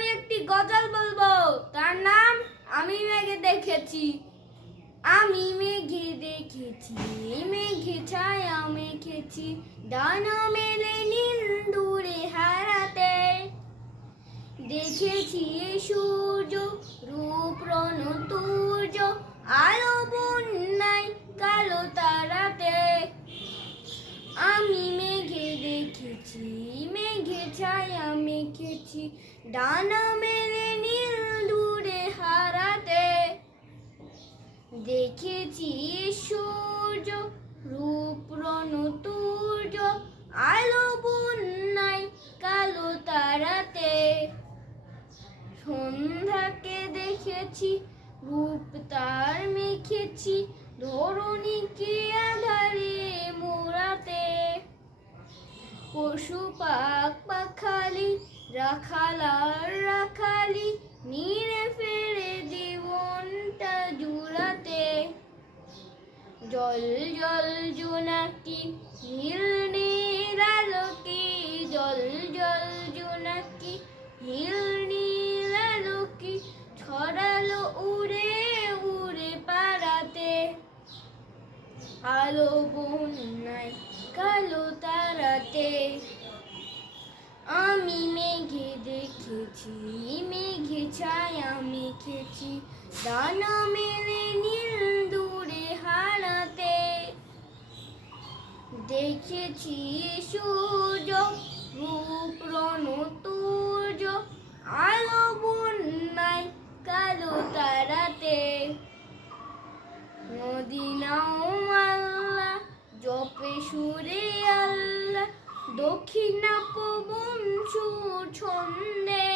আমি একটি গজল বলবো, তার নাম আমি মেঘে দেখেছি। আমি মেঘে দেখেছি, মেঘে ছায়া মেখেছি, ডানা মেলে নীল দূরে হারাতে। দেখেছি সূর্য রূপ রণতুর্য, আলো বন্যায় কালো তারাতে। আমি মেঘে দেখেছি, মেঘে ছায়া মেখেছি, ডানা মেলে নীল দূরে হারাতে। দেখেছি সূর্য রূপ রণতুর্য, আলো বন্যায় কালো তারাতে। সন্ধ্যাকে দেখেছি রূপ তার মেখেছি, ধরণীকে আধারে মোড়াতে। পশু পাখ পাখালি রাখালার রাখালি, নিরে ফেরে জীবনটা জুড়াতে। জল জল জোনাকি নীল নীল আলোকি, জল জল জোনাকি নীল নীল আলোকি, ছড়ালো উড়ে উড়ে পাড়াতে। আলো বন্যায় কালো তারাতে। আমি মেঘে দেখেছি, মেঘে ছায়া মেখেছি, ডানা মেলে নীল দূরে হারাতে। দেখেছি সূর্য রূপ রণতুর্য, আলো বন্যায় কালো তারাতে। নদী নাও আল্লাহ জপে সুরে আল্লাহ, দক্ষিণা পবন সুর ছন্দে।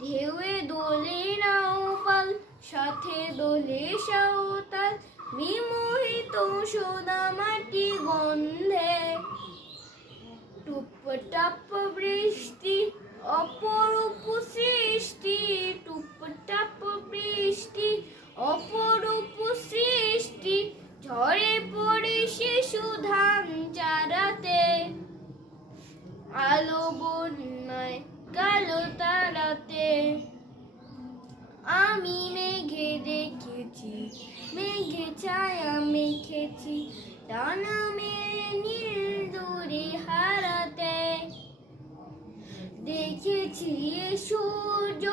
ঢেউয়ে দোলে নাও পাল, সাথে দোলে সাঁওতাল, বিমোহিত সোনা মাটি গন্ধে। টুপ টাপ বৃষ্টি অপরূপ সৃষ্টি, টুপ টাপ বৃষ্টি অপরূপ সৃষ্টি, ঝরে পড়ে শিশু ধান চারাতে। আলো বন্যায় কালো তারাতে। আমি মেঘে দেখেছি, মেঘে ছায়া মেখেছি, ডানা মেলে নীল দূরে হারাতে। দেখেছি সূর্য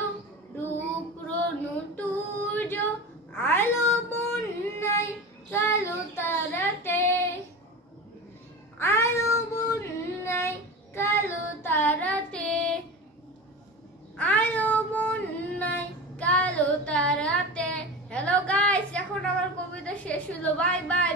রূপ রণতুর্য, আলো বন্যায় কালো তারাতে। আলো বন্যায় কালো তারাতে। আলো বন্যায় কালো তারাতে। হ্যালো গাইস, এখন আমার কবিতা শেষ হলো। Bye bye.